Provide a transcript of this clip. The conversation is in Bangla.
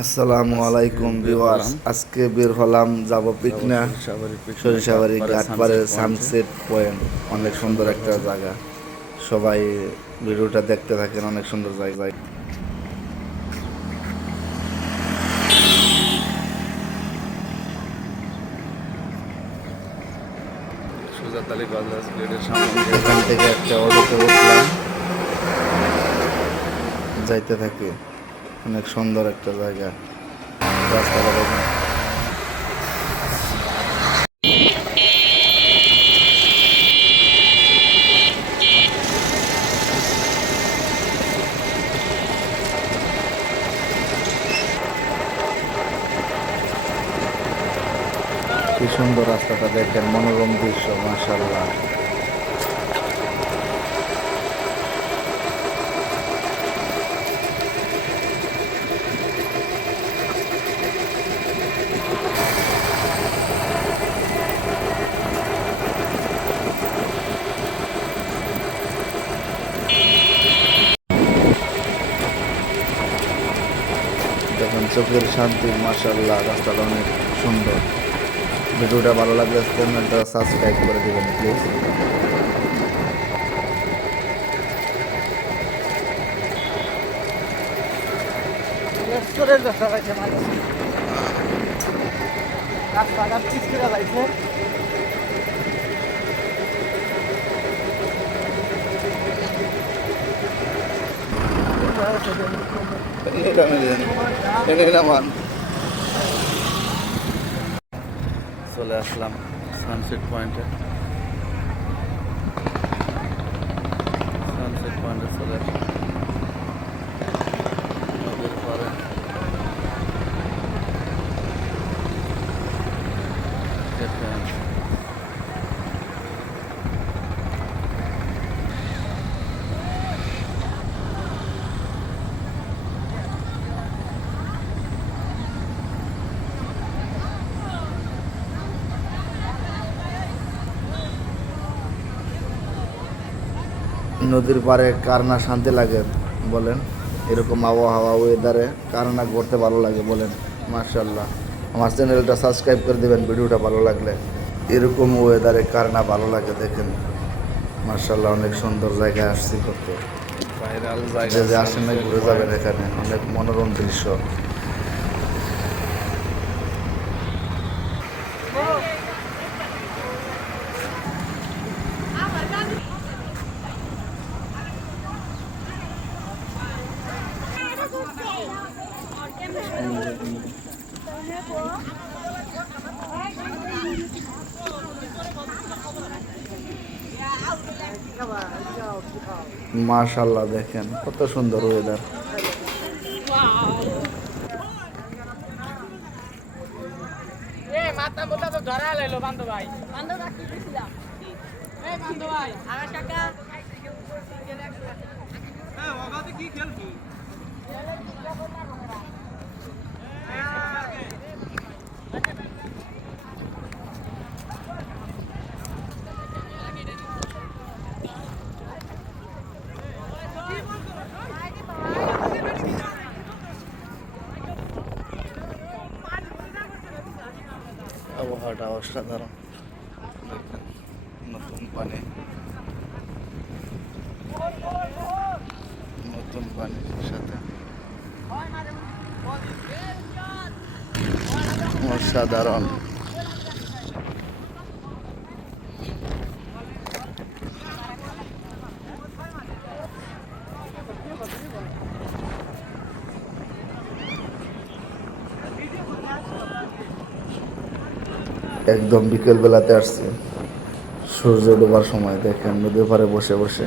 আসসালামু আলাইকুম ভিউয়ার্স, আজকে বের হলাম যাব পিকনা সরিষাবাড়ি ঘাটপাড়ের সানসেট পয়েন্ট। অনেক সুন্দর একটা জায়গা, সবাই ভিডিওটা দেখতে থাকেন। অনেক সুন্দর জায়গা। এখান থেকে একটা অটোতে উঠলাম, যাইতে থাকি। অনেক সুন্দর একটা জায়গা, রাস্তাটা দেখেন। কি সুন্দর রাস্তাটা দেখেন, মনোরম দৃশ্য, মাশাআল্লাহ। দেখুন, চোখের শান্তি, মাশাআল্লাহ। রাস্তাটা অনেক সুন্দর। ভিডিওটা ভালো লাগলে চ্যানেলটা সাবস্ক্রাইব করে দেবেন প্লিজ। চলে আসলাম সানসেট পয়েন্টে। চলে আসলাম নদীর পাড়ে। নদীর পাড়ে কার না শান্তি লাগে বলেন? এরকম আবহাওয়া ওয়েদারে কার না ঘুরতে ভালো লাগে বলেন? মাশাআল্লাহ। আমার চ্যানেলটা সাবস্ক্রাইব করে দেবেন ভিডিওটা ভালো লাগলে। এরকম ওয়েদারে কার না ভালো লাগে দেখেন, মাশাআল্লাহ। অনেক সুন্দর জায়গায় আসছি করতে, যে আসেন না ঘুরে যাবেন। এখানে অনেক মনোরম দৃশ্য। মাশাআল্লাহ, দেখেন কত সুন্দর ওয়েদার। আবহাওয়াটা অসাধারণ। নতুন পানি, নতুন পানির সাথে অসাধারণ। একদম বিকেল বেলাতে আসছে, সূর্য ডোবার সময়। দেখেন নদীর পাড়ে বসে বসে